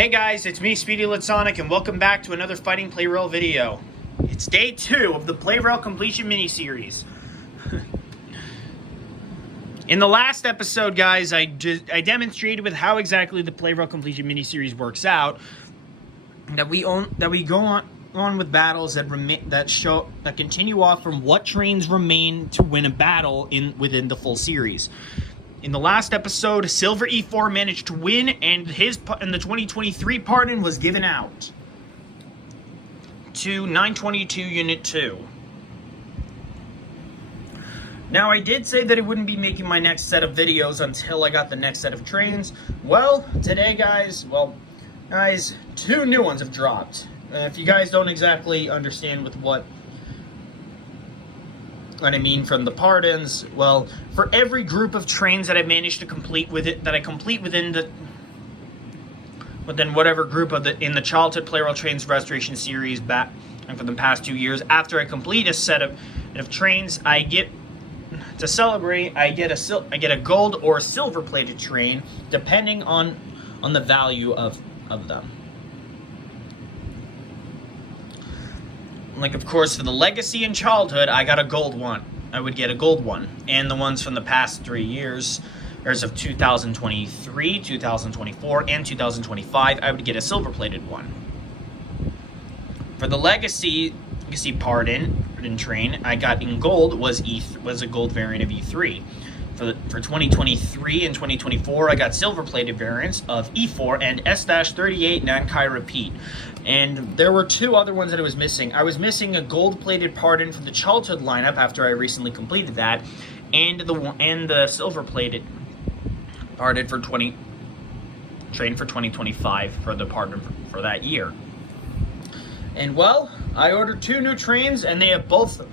Hey guys, it's me, Speedy Sonic, and welcome back to another Fighting Plarail video. It's day 2 of the Plarail Completion mini-series. In the last episode, guys, I demonstrated with how exactly the Plarail Completion mini-series works out. That we go on with battles that continue off from what trains remain to win a battle within the full series. In the last episode, Silver E4 managed to win, and the 2023 pardon was given out to 922 Unit 2. Now, I did say that I wouldn't be making my next set of videos until I got the next set of trains. Well, today, guys, two new ones have dropped. If you guys don't exactly understand with what I mean from the pardons, well, for every group of trains that I managed to complete within whatever group in the childhood Plarail Trains Restoration series back and for the past 2 years, after I complete a set of trains, I get to celebrate. I get a gold or silver plated train depending on the value of them. Like, of course, for the Legacy and Childhood, I got a gold one. I would get a gold one. And the ones from the past 3 years, as of 2023, 2024, and 2025, I would get a silver-plated one. For the Legacy pardon train, I got in gold was a gold variant of E3. For 2023 and 2024, I got silver-plated variants of E4 and S-38 Nankai Repeat. And there were two other ones that I was missing. I was missing a gold-plated pardon for the childhood lineup after I recently completed that, and the silver-plated pardon for 2025 for the pardon for that year. And well, I ordered two new trains, and they have both a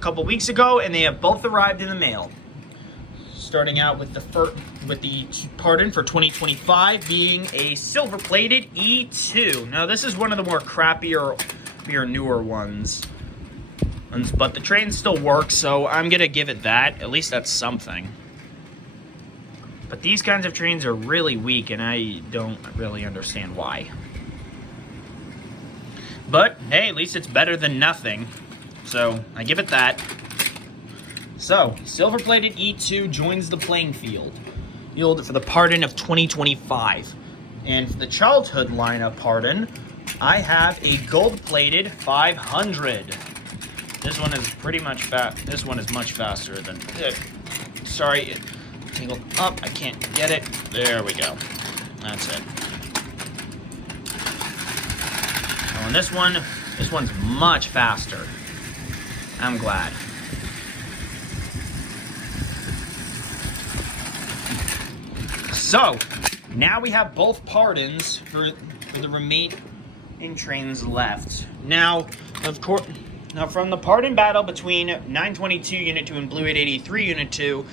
couple weeks ago, and they have both arrived in the mail. Starting out with the pardon for 2025 being a silver-plated E2. Now, this is one of the more crappier, newer ones. But the train still works, so I'm going to give it that. At least that's something. But these kinds of trains are really weak, and I don't really understand why. But, hey, at least it's better than nothing. So, I give it that. So, silver-plated E2 joins the playing field for the pardon of 2025. And for the childhood lineup pardon, I have a gold-plated 500. This one is pretty much fast. This one is much faster than. Sorry, it tangled up. I can't get it. There we go. That's it. Oh, and this one's much faster. I'm glad. So, now we have both pardons for the remaining trains left. Now, of course, from the pardon battle between 922 Unit 2 and Blue 883 Unit 2,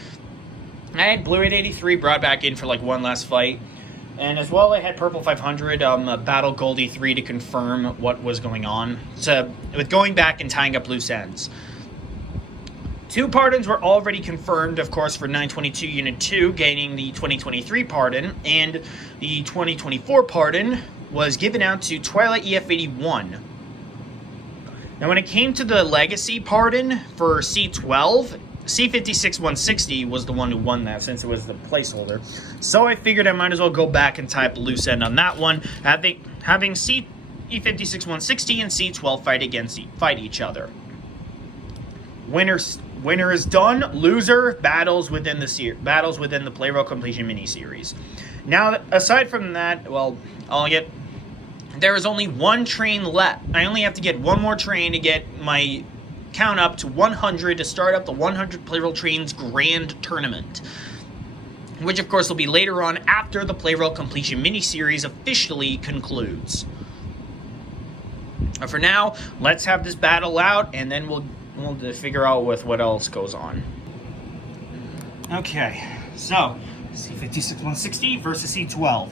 I had Blue 883 brought back in for like one last fight. And as well, I had Purple 500 battle Gold E3 to confirm what was going on. With going back and tying up loose ends. Two pardons were already confirmed, of course, for 922 Unit 2, gaining the 2023 pardon, and the 2024 pardon was given out to Twilight EF81. Now, when it came to the Legacy pardon for C12, C56-160 was the one who won that, since it was the placeholder. So I figured I might as well go back and tie up a loose end on that one, having E56-160 and C12 fight each other. Winner is done. Loser battles within the Plarail Completion mini-series. Now, aside from that, well, there is only one train left. I only have to get one more train to get my count up to 100 to start up the 100 Plarail Trains Grand Tournament, which of course will be later on after the Plarail Completion mini-series officially concludes. But for now, let's have this battle out, and then we'll figure out with what else goes on. Okay, so C56-160 versus C12.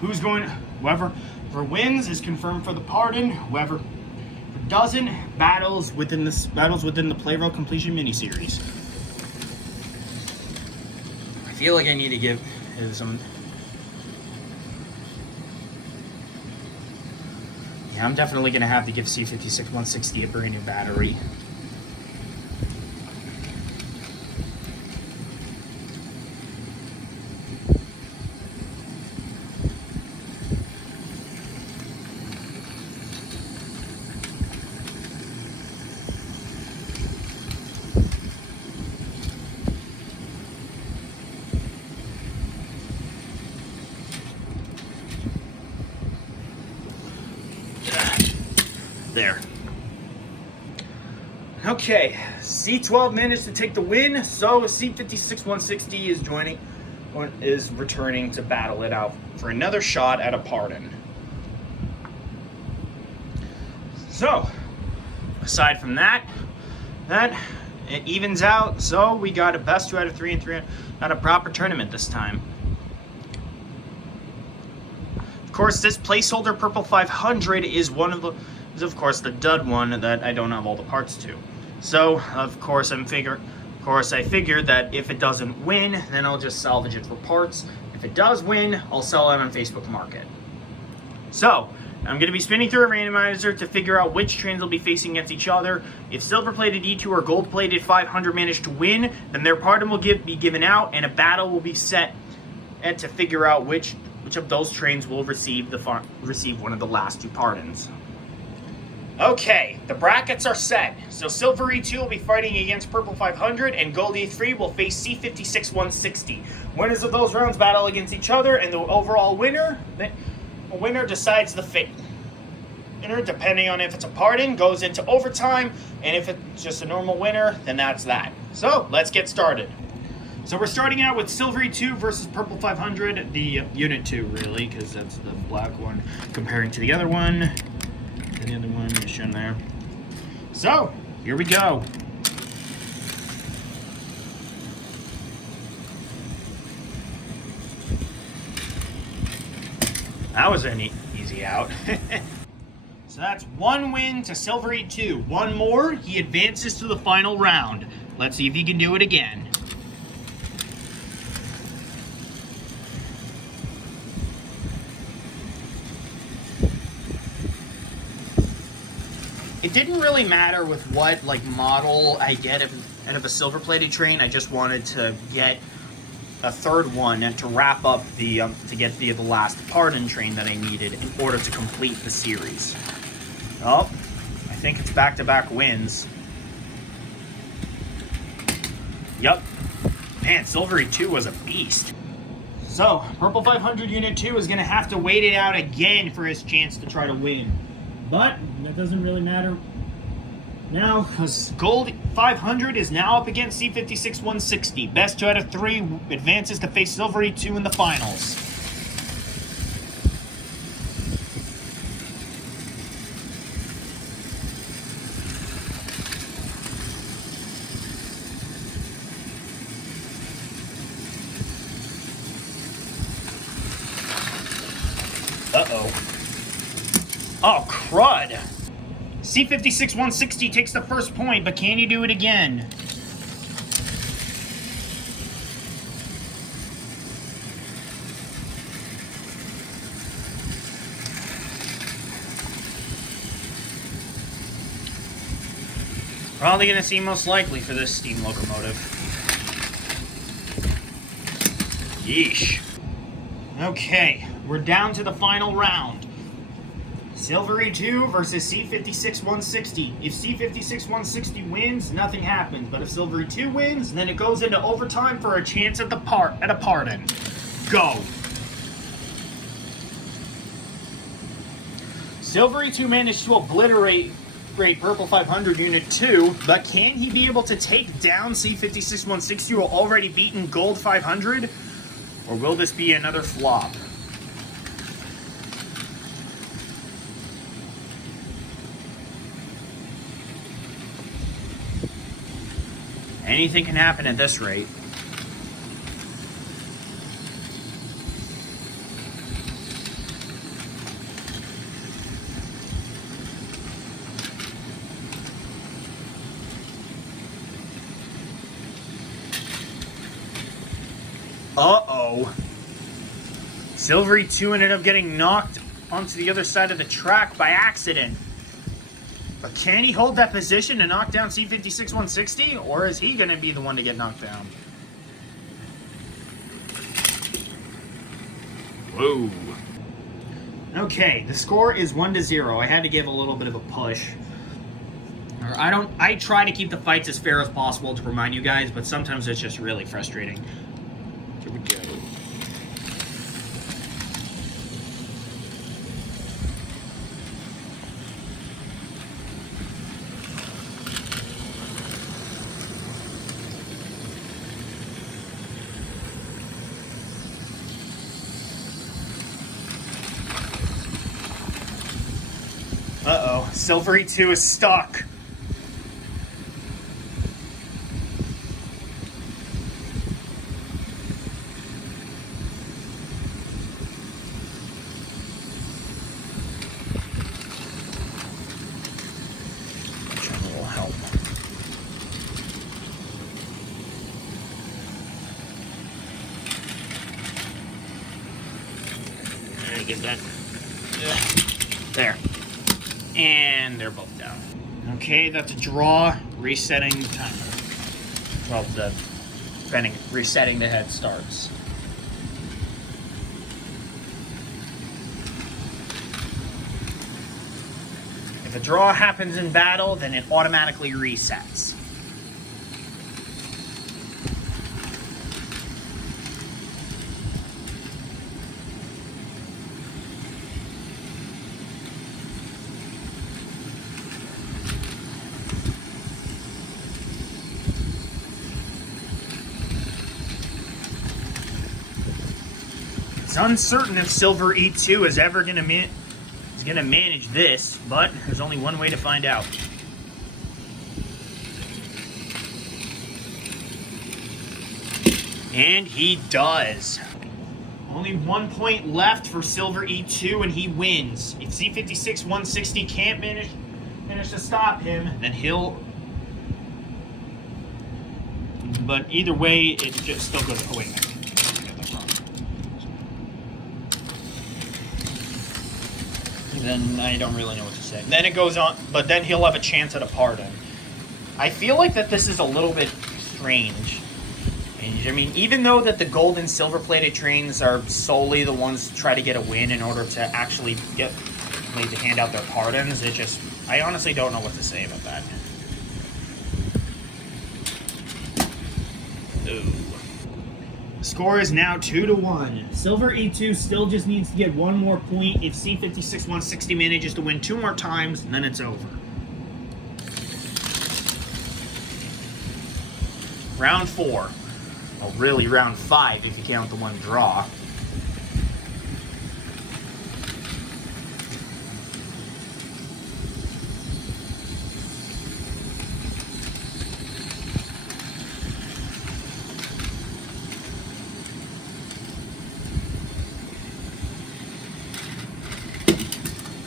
Whoever wins is confirmed for the pardon. Whoever doesn't battles within the Plarail Completion miniseries. I feel like I need to give some Yeah, I'm definitely going to have to give C56-160 a brand new battery. There. Okay, C12 managed to take the win, so C56-160 is returning to battle it out for another shot at a pardon. So, aside from that it evens out, so we got a best 2 out of 3 and 3 out of proper tournament this time. Of course, this placeholder Purple 500 is of course the dud one that I don't have all the parts to. So of course I figured that if it doesn't win, then I'll just salvage it for parts. If it does win, I'll sell it on Facebook Market. So I'm going to be spinning through a randomizer to figure out which trains will be facing against each other. If silver-plated E2 or gold-plated 500 manage to win, then their pardon will be given out, and a battle will be set and to figure out which of those trains will receive one of the last 2 pardons. Okay, the brackets are set. So Silver E2 will be fighting against Purple 500, and Gold E3 will face C56-160. Winners of those rounds battle against each other, and the overall winner decides the fate. Winner, depending on if it's a pardon, goes into overtime, and if it's just a normal winner, then that's that. So let's get started. So we're starting out with Silver E2 versus Purple 500, the Unit 2 really, because that's the black one, comparing to the other one. And the other one is shown there. So, here we go. That was an easy out. So that's 1 win to Silver E2. 1 more, he advances to the final round. Let's see if he can do it again. It didn't really matter with what model I get out of a silver-plated train. I just wanted to get a 3rd one and to wrap up to get the last pardon train that I needed in order to complete the series. Oh, I think it's back-to-back wins. Yup. Man, Silver E2 was a beast. So, Purple 500 Unit 2 is going to have to wait it out again for his chance to try to win. But that doesn't really matter now, because Gold 500 is now up against C56-160. Best 2 out of 3 advances to face Silver E2 in the finals. Uh-oh. Oh, crud. C56-160 takes the first point, but can you do it again? Probably going to seem most likely for this steam locomotive. Yeesh. Okay, we're down to the final round. Silver E2 versus C56-160. If C56-160 wins, nothing happens. But if Silver E2 wins, then it goes into overtime for a chance at a pardon. Go. Silver E2 managed to obliterate Purple 500 Unit 2, but can he be able to take down C56-160 who already beaten Gold 500? Or will this be another flop? Anything can happen at this rate. Uh-oh. Silver E2 ended up getting knocked onto the other side of the track by accident. But can he hold that position and knock down C56 160? Or is he going to be the one to get knocked down? Whoa. Okay, the score is 1-0. I had to give a little bit of a push. I try to keep the fights as fair as possible to remind you guys, but sometimes it's just really frustrating. Here we go. Uh-oh, Silver E2 is stuck. Will help. There, get that. There. And they're both down. Okay, that's a draw. Resetting the timer. Well, resetting the head starts. If a draw happens in battle, then it automatically resets. It's uncertain if Silver E2 is ever going to manage this, but there's only one way to find out. And he does. Only 1 point left for Silver E2 and he wins. If C56 160 can't manage to stop him, then he'll... But either way, it just still goes... Oh, wait a minute. Then I don't really know what to say. Then it goes on, but then he'll have a chance at a pardon. I feel like that this is a little bit strange. I mean, even though that the gold and silver plated trains are solely the ones to try to get a win in order to actually get to hand out their pardons, I honestly don't know what to say about that. Ooh. The score is now 2-1. Silver E2 still just needs to get one more point. If C56 160 manages to win 2 more times, then it's over. Round 4. Well, really round 5 if you count the one draw.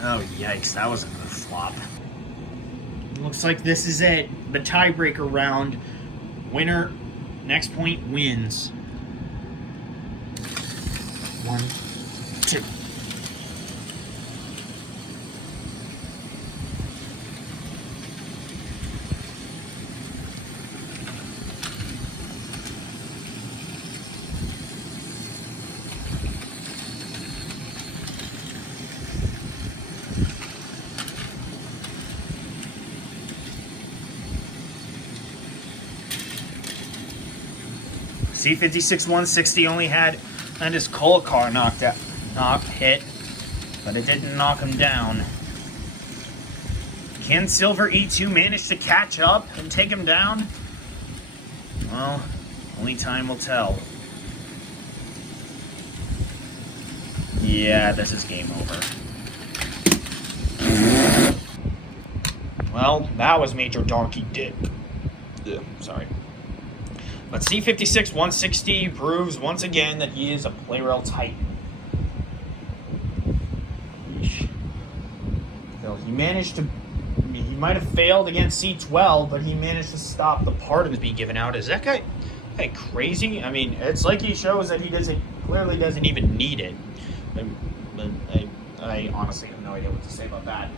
Oh, yikes, that was a good flop. Looks like this is it. The tiebreaker round. Winner, next point wins. 1, 2. C56 160 only had his coal car hit, but it didn't knock him down. Can Silver E2 manage to catch up and take him down? Well, only time will tell. Yeah, this is game over. Well, that was Major Donkey Dick. Sorry. But C56 160 proves once again that he is a Plarail Titan. So he might have failed against C12, but he managed to stop the pardons being given out. Is that guy crazy? I mean, it's like he shows that he clearly doesn't even need it. I honestly have no idea what to say about that.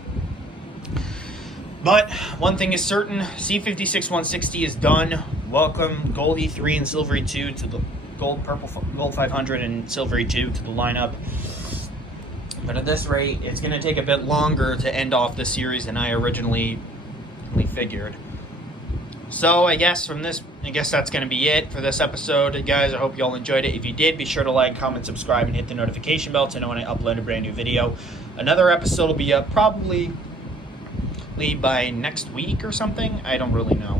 But one thing is certain, C56 160 is done. Welcome Gold E3 and Silver E2 to the Gold 500 and Silver E2 to the lineup. But at this rate, it's going to take a bit longer to end off the series than I originally figured. So I guess that's going to be it for this episode, guys. I hope you all enjoyed it. If you did, be sure to like, comment, subscribe, and hit the notification bell to know when I upload a brand new video. Another episode will be up probably by next week or something. I don't really know.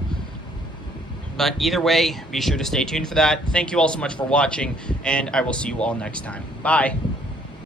But either way, be sure to stay tuned for that. Thank you all so much for watching, and I will see you all next time. Bye.